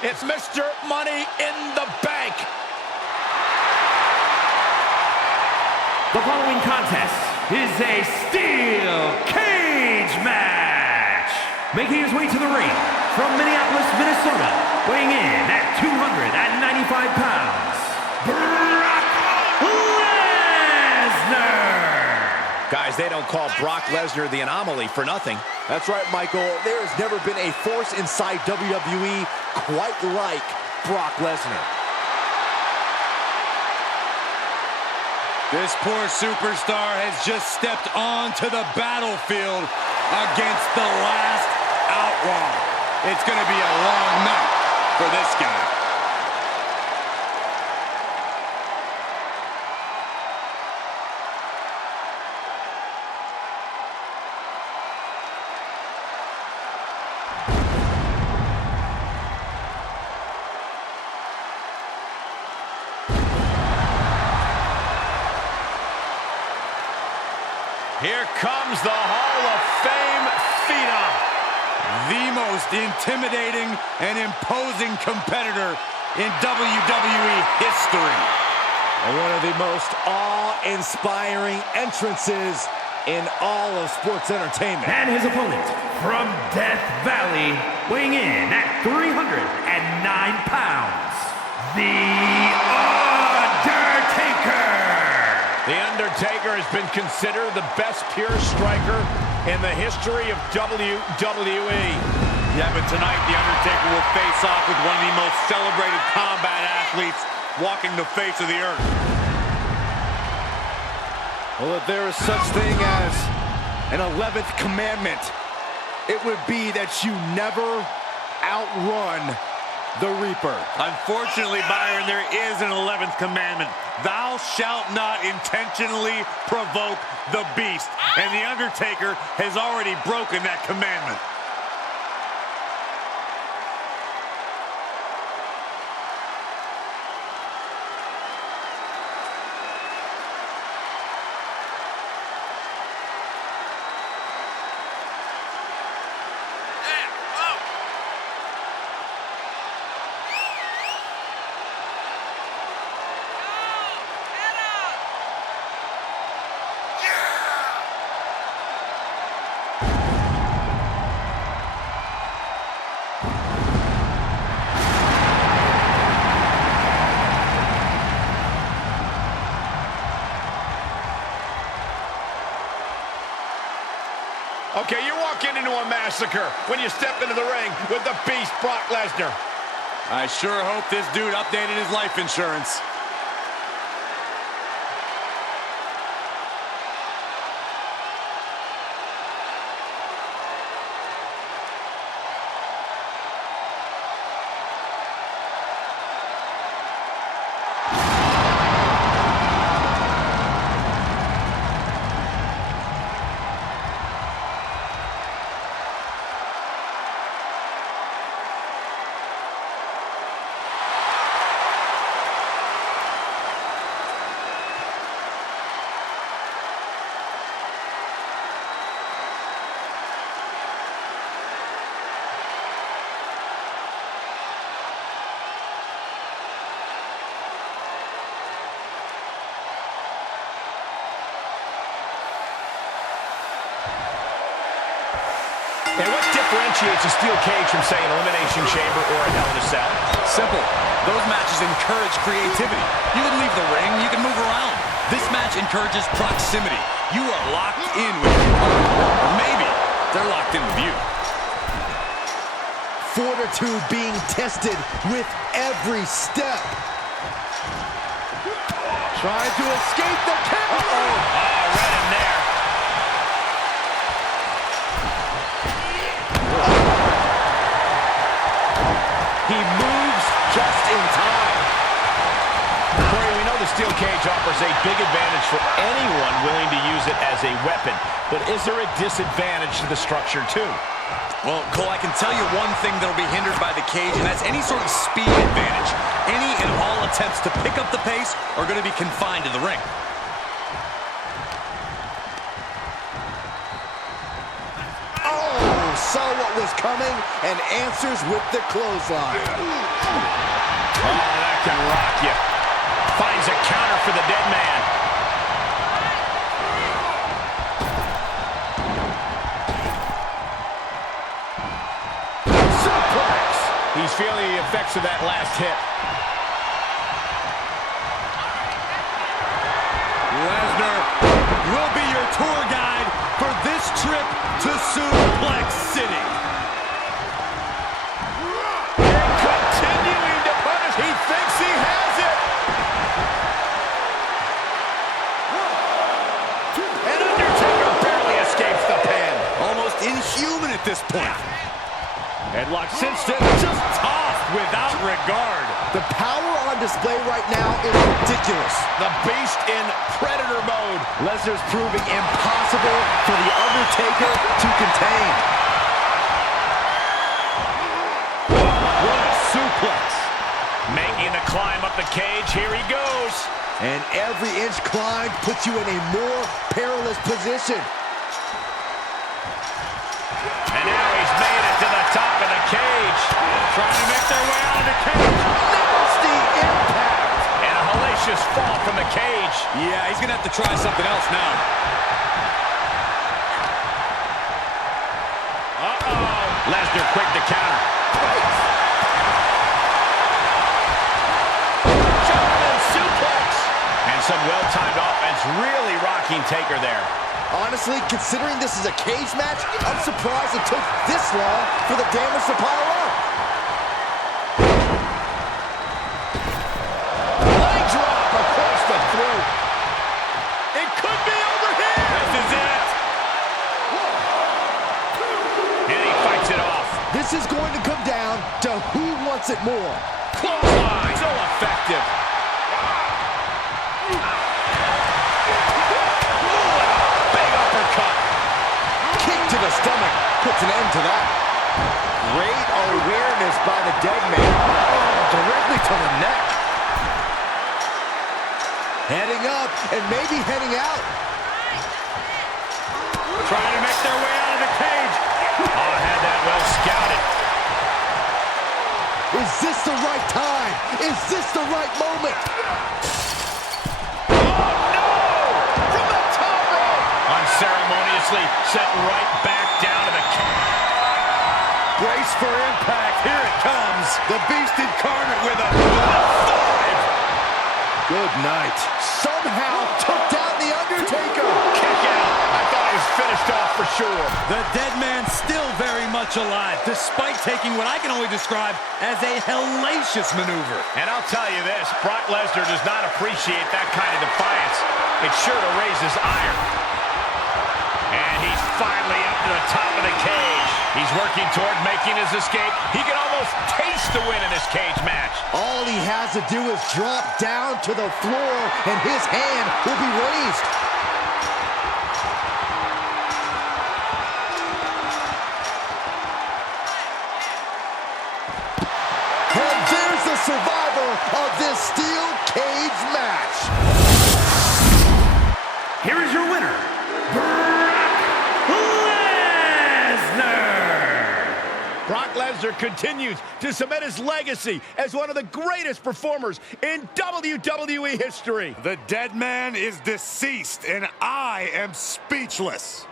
It's Mr. Money in the Bank. The following contest is a steel cage match. Making his way to the ring from Minneapolis, Minnesota, weighing in at 295 pounds, Brock Lesnar. Guys, they don't call Brock Lesnar the anomaly for nothing. That's right, Michael. There has never been a force inside WWE quite like Brock Lesnar. This poor superstar has just stepped onto the battlefield against the last outlaw. It's going to be a long night for this guy. Here comes the Hall of Fame phenom. The most intimidating and imposing competitor in WWE history. One of the most awe-inspiring entrances in all of sports entertainment. And his opponent from Death Valley, weighing in at 309 pounds, The Undertaker. The Undertaker has been considered the best pure striker in the history of WWE. Yeah, but tonight the Undertaker will face off with one of the most celebrated combat athletes walking the face of the earth. Well, if there is such thing as an 11th commandment, it would be that you never outrun the Reaper. Unfortunately, Byron, there is an 11th commandment. Thou shalt not intentionally provoke the beast. And the Undertaker has already broken that commandment. Okay, you're walking into a massacre when you step into the ring with the beast, Brock Lesnar. I sure hope this dude updated his life insurance. And what differentiates a steel cage from, say, an elimination chamber or a Hell in a Cell? Simple. Those matches encourage creativity. You can leave the ring, you can move around. This match encourages proximity. You are locked in with your opponent. Or maybe they're locked in with you. Fortitude being tested with every step. Trying to escape the cover. Oh, right in there. He moves just in time. Corey, we know the steel cage offers a big advantage for anyone willing to use it as a weapon. But is there a disadvantage to the structure, too? Well, Cole, I can tell you one thing that'll be hindered by the cage, and that's any sort of speed advantage. Any and all attempts to pick up the pace are going to be confined to the ring. Oh, saw what was coming and answers with the clothesline. Oh, that can rock you. Finds a counter for the dead man. Suplex. He's feeling the effects of that last hit. Lesnar will be your tour guide for this trip to Suplex City. And continuing to punish. He thinks he has it. And Undertaker barely escapes the pin. Almost inhuman at this point. Headlock cinched it, just tossed without regard. The power on display right now is ridiculous. The Beast in Predator mode. Lesnar's proving impossible for the Undertaker to contain. What a suplex. Making the climb up the cage, here he goes. And every inch climb puts you in a more perilous position. And now he's made it to the top of the cage. Trying to make their way out of the cage. Nasty impact. And a hellacious fall from the cage. Yeah, he's going to have to try something else now. Uh-oh. Lesnar quick to counter. German suplex. And some well-timed offense really rocking Taker there. Honestly, considering this is a cage match, I'm surprised it took this long for the damage to pile up. Leg drop across the throat. It could be over here. This is it. And he fights it off. This is going to come down to who wants it more. Clothesline. So effective. To the stomach puts an end to that. Great awareness by the dead man. Oh, directly to the neck. Heading up and maybe heading out. Trying to make their way out of the cage. Oh, had that well scouted. Is this the right time? Is this the right moment? Unceremoniously set right back down to the cage. Brace for impact. Here it comes. The Beast incarnate with a 5. Good night. Somehow took down the Undertaker. Kick out. I thought he was finished off for sure. The dead man still very much alive, despite taking what I can only describe as a hellacious maneuver. And I'll tell you this, Brock Lesnar does not appreciate that kind of defiance. It's sure to raise his ire. And he's finally up to the top of the cage. He's working toward making his escape. He can almost taste the win in this cage match. All he has to do is drop down to the floor and his hand will be raised. And there's the survivor of this steel cage match. Here is your winner, Brock Lesnar continues to cement his legacy as one of the greatest performers in WWE history. The dead man is deceased, and I am speechless.